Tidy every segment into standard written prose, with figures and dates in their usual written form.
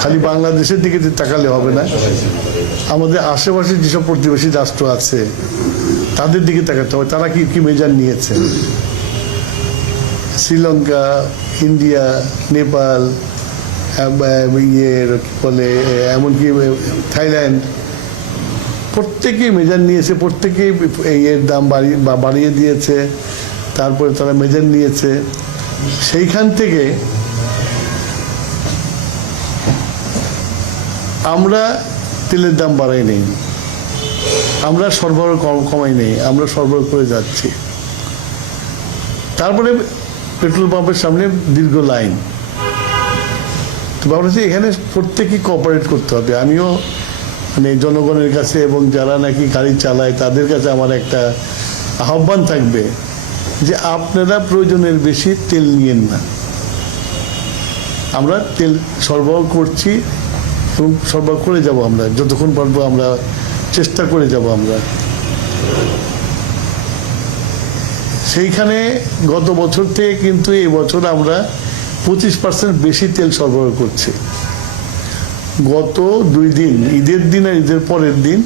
খালি বাংলাদেশের দিকে তাকালে হবে না, আমাদের আশেপাশে যেসব প্রতিবেশী রাষ্ট্র আছে তাদের দিকে তাকাতে হবে, তারা কি কি মেজার নিয়েছে। শ্রীলঙ্কা, ইন্ডিয়া, নেপাল, কি বলে এমনকি থাইল্যান্ড, প্রত্যেকেই মেজার নিয়েছে, প্রত্যেকেই এর দাম বাড়িয়ে দিয়েছে, তারপরে তারা মেজার নিয়েছে। সেইখান থেকে আমরা তেলের দাম বাড়াই নেই, আমরা সরবরাহ কমাই নেই, আমরা সরবরাহ করে যাচ্ছি। তারপরে পেট্রোল পাম্পের সামনে দীর্ঘ লাইন। তো ভাবছি এখানে প্রত্যেকেই কোঅপারেট করতে হবে। আমিও মানে জনগণের কাছে এবং যারা নাকি গাড়ি চালায় তাদের কাছে আমার একটা আহ্বান থাকবে যে আপনারা প্রয়োজনের বেশি তেল নিয়েন না। আমরা তেল সরবরাহ করছি এবং সরবরাহ করে যাব, আমরা যতক্ষণ পারবো আমরা চেষ্টা করে যাব। আমরা সেইখানে গত বছর থেকে কিন্তু এই বছর আমরা 25% বেশি তেল সরবরাহ করছি। গত 2 দিন, ঈদের দিন আর ঈদের পরের দিন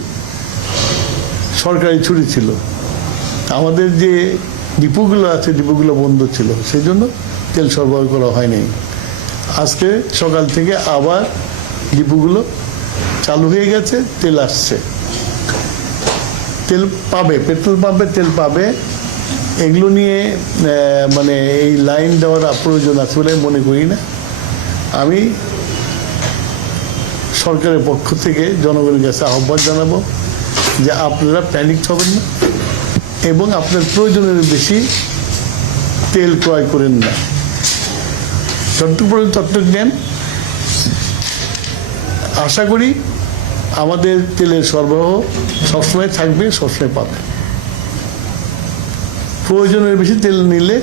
সরকারি ছুটি ছিল, আমাদের যে ডিপোগুলো আছে ডিপোগুলো বন্ধ ছিল, সেই জন্য তেল সরবরাহ করা হয়নি। আজকে সকাল থেকে আবার ডিপোগুলো চালু হয়ে গেছে, তেল আসছে, তেল পাবে, পেট্রোল পাম্পে তেল পাবে। এগুলো নিয়ে মানে এই লাইন দেওয়ার প্রয়োজন আছে বলে মনে করি না। আমি সরকারের পক্ষ থেকে জনগণের কাছে আহ্বান জানাবো যে আপনারা প্যানিক হবেন না এবং আপনার প্রয়োজনের বেশি তেল ক্রয় করেন না। যতটুকু পর্যন্ত ততটুকু নেন। আশা করি আমাদের তেলের সরবরাহ সবসময় থাকবে, সবসময় পাবে। প্রয়োজনের বেশি তেল নিলে,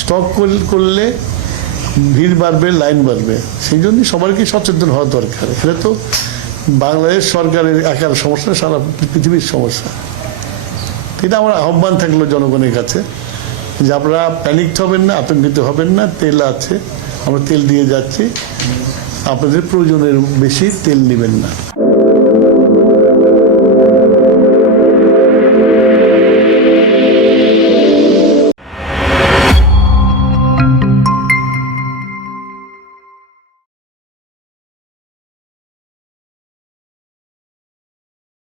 স্টক করলে ভিড় বাড়বে, লাইন বাড়বে। সেই জন্য সবারকে সচেতন হওয়া দরকার। এটা তো বাংলাদেশ সরকারের একার সমস্যা, সারা পৃথিবীর সমস্যা। এটা আমার আহ্বান থাকলো জনগণের কাছে যে আপনারা প্যানিক হবেন না, আতঙ্কিত হবেন না। তেল আছে, আমরা তেল দিয়ে যাচ্ছি, আপনাদের প্রয়োজনের বেশি তেল নেবেন না।